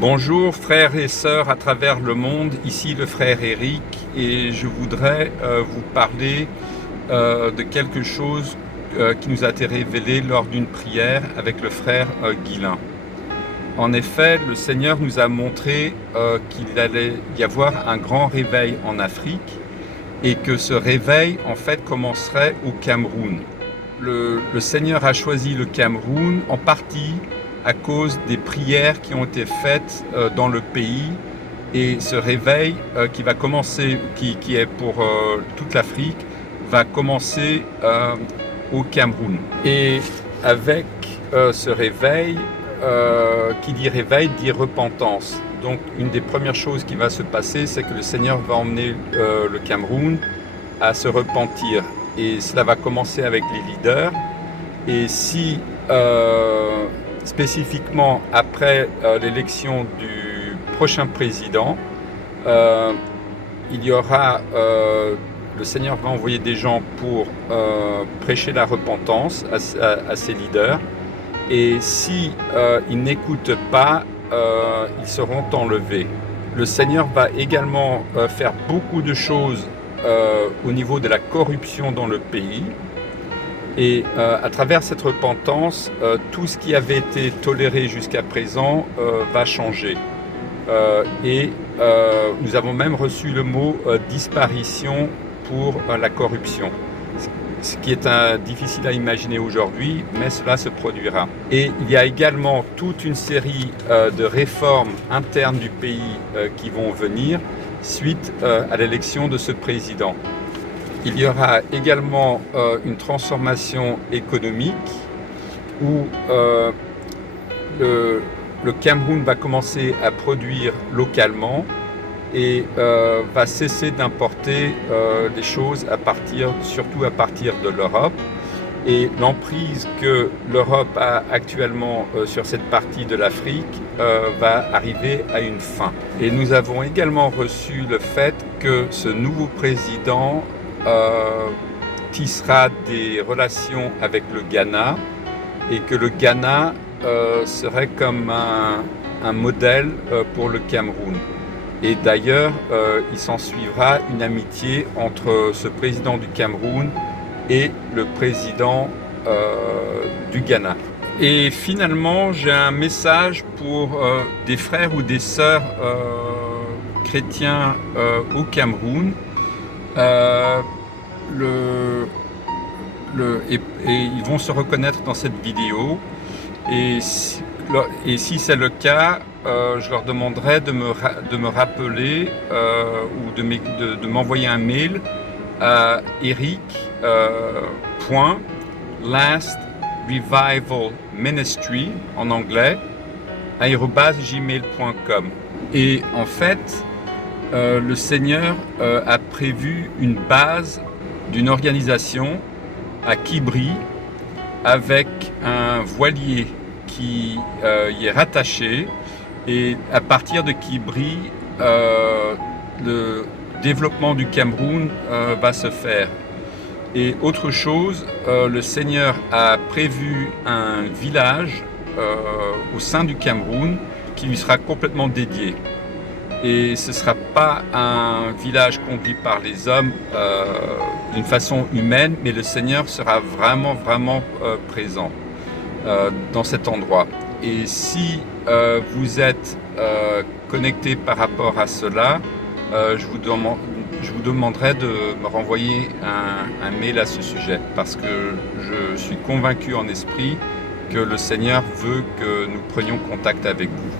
Bonjour frères et sœurs à travers le monde, ici le frère Eric et je voudrais vous parler de quelque chose qui nous a été révélé lors d'une prière avec le frère Guilain. En effet, le Seigneur nous a montré qu'il allait y avoir un grand réveil en Afrique et que ce réveil en fait commencerait au Cameroun. Le Seigneur a choisi le Cameroun en partie à cause des prières qui ont été faites dans le pays, et ce réveil qui va commencer, qui est pour toute l'Afrique, va commencer au Cameroun. Et avec ce réveil, qui dit réveil dit repentance. Donc une des premières choses qui va se passer, c'est que le Seigneur va emmener le Cameroun à se repentir. Et cela va commencer avec les leaders. Et si spécifiquement après l'élection du prochain président, il y aura, le Seigneur va envoyer des gens pour prêcher la repentance à ses leaders. Et si ils n'écoutent pas, ils seront enlevés. Le Seigneur va également faire beaucoup de choses au niveau de la corruption dans le pays. Et à travers cette repentance, tout ce qui avait été toléré jusqu'à présent va changer. Et nous avons même reçu le mot disparition pour la corruption. Ce qui est difficile à imaginer aujourd'hui, mais cela se produira. Et il y a également toute une série de réformes internes du pays qui vont venir suite à l'élection de ce président. Il y aura également une transformation économique où le Cameroun va commencer à produire localement et va cesser d'importer des choses surtout à partir de l'Europe. Et l'emprise que l'Europe a actuellement sur cette partie de l'Afrique va arriver à une fin. Et nous avons également reçu le fait que ce nouveau président tissera des relations avec le Ghana et que le Ghana serait comme un modèle pour le Cameroun. Et d'ailleurs, il s'en suivra une amitié entre ce président du Cameroun et le président du Ghana. Et finalement, j'ai un message pour des frères ou des sœurs chrétiens au Cameroun. Et ils vont se reconnaître dans cette vidéo. Et si c'est le cas, je leur demanderai de me rappeler ou de m'envoyer un mail à eric.lastrevivalministry en anglais @gmail.com. Et en fait, le Seigneur a prévu une base d'une organisation à Kibri avec un voilier qui y est rattaché, et à partir de Kibri, le développement du Cameroun va se faire. Et autre chose, le Seigneur a prévu un village au sein du Cameroun qui lui sera complètement dédié. Et ce ne sera pas un village conduit par les hommes d'une façon humaine, mais le Seigneur sera vraiment présent dans cet endroit. Et si vous êtes connecté par rapport à cela, je vous demanderai de me renvoyer un mail à ce sujet, parce que je suis convaincu en esprit que le Seigneur veut que nous prenions contact avec vous.